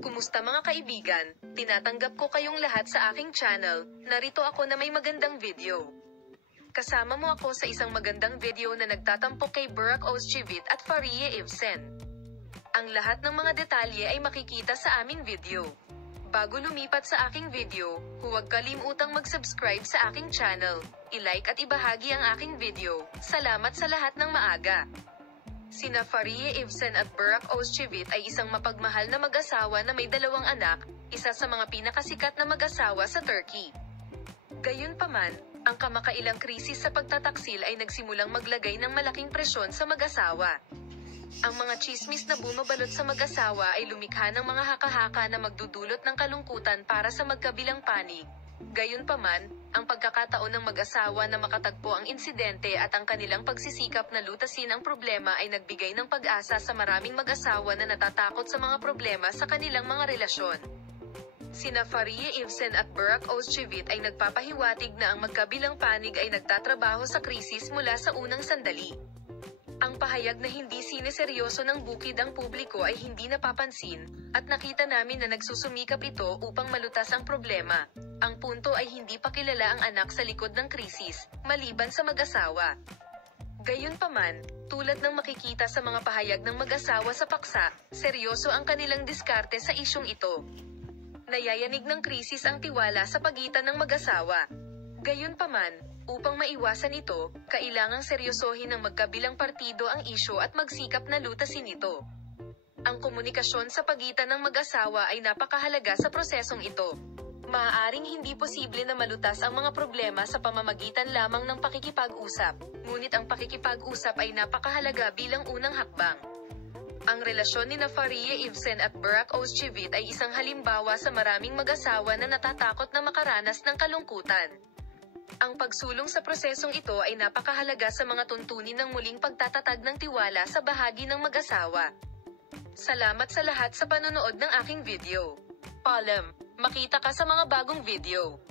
Kumusta mga kaibigan? Tinatanggap ko kayong lahat sa aking channel. Narito ako na may magandang video. Kasama mo ako sa isang magandang video na nagtatampok kay Burak Ozcevic at Faria Evcen. Ang lahat ng mga detalye ay makikita sa aming video. Bago lumipat sa aking video, huwag kalimutang mag-subscribe sa aking channel, i-like at ibahagi ang aking video. Salamat sa lahat ng maaga. Sina Faria Evcen at Burak Ozcevic ay isang mapagmahal na mag-asawa na may 2 anak, isa sa mga pinakasikat na mag-asawa sa Turkey. Gayunpaman, ang kamakailang krisis sa pagtataksil ay nagsimulang maglagay ng malaking presyon sa mag-asawa. Ang mga tsismis na bumabalot sa mag-asawa ay lumikha ng mga haka-haka na magdudulot ng kalungkutan para sa magkabilang panig. Gayunpaman, ang pagkakataon ng mag-asawa na makatagpo ang insidente at ang kanilang pagsisikap na lutasin ang problema ay nagbigay ng pag-asa sa maraming mag-asawa na natatakot sa mga problema sa kanilang mga relasyon. Sina Faria Evcen at Burak Ozcevic ay nagpapahiwatig na ang magkabilang panig ay nagtatrabaho sa krisis mula sa unang sandali. Ang pahayag na hindi sineseryoso ng bukid ang publiko ay hindi napapansin, at nakita namin na nagsusumikap ito upang malutas ang problema. Ang punto ay hindi pa kilala ang anak sa likod ng krisis, maliban sa mag-asawa. Gayunpaman, tulad ng makikita sa mga pahayag ng mag-asawa sa paksa, seryoso ang kanilang diskarte sa isyung ito. Nayayanig ng krisis ang tiwala sa pagitan ng mag-asawa. Gayunpaman, upang maiwasan ito, kailangang seryosohin ng magkabilang partido ang isyu at magsikap na lutasin ito. Ang komunikasyon sa pagitan ng mag-asawa ay napakahalaga sa prosesong ito. Maaaring hindi posible na malutas ang mga problema sa pamamagitan lamang ng pakikipag-usap, ngunit ang pakikipag-usap ay napakahalaga bilang unang hakbang. Ang relasyon ni Faria Evcen at Burak Ozcevic ay isang halimbawa sa maraming mag-asawa na natatakot na makaranas ng kalungkutan. Ang pagsulong sa prosesong ito ay napakahalaga sa mga tuntunin ng muling pagtatatag ng tiwala sa bahagi ng mag-asawa. Salamat sa lahat sa panonood ng aking video. Paalam, makita ka sa mga bagong video.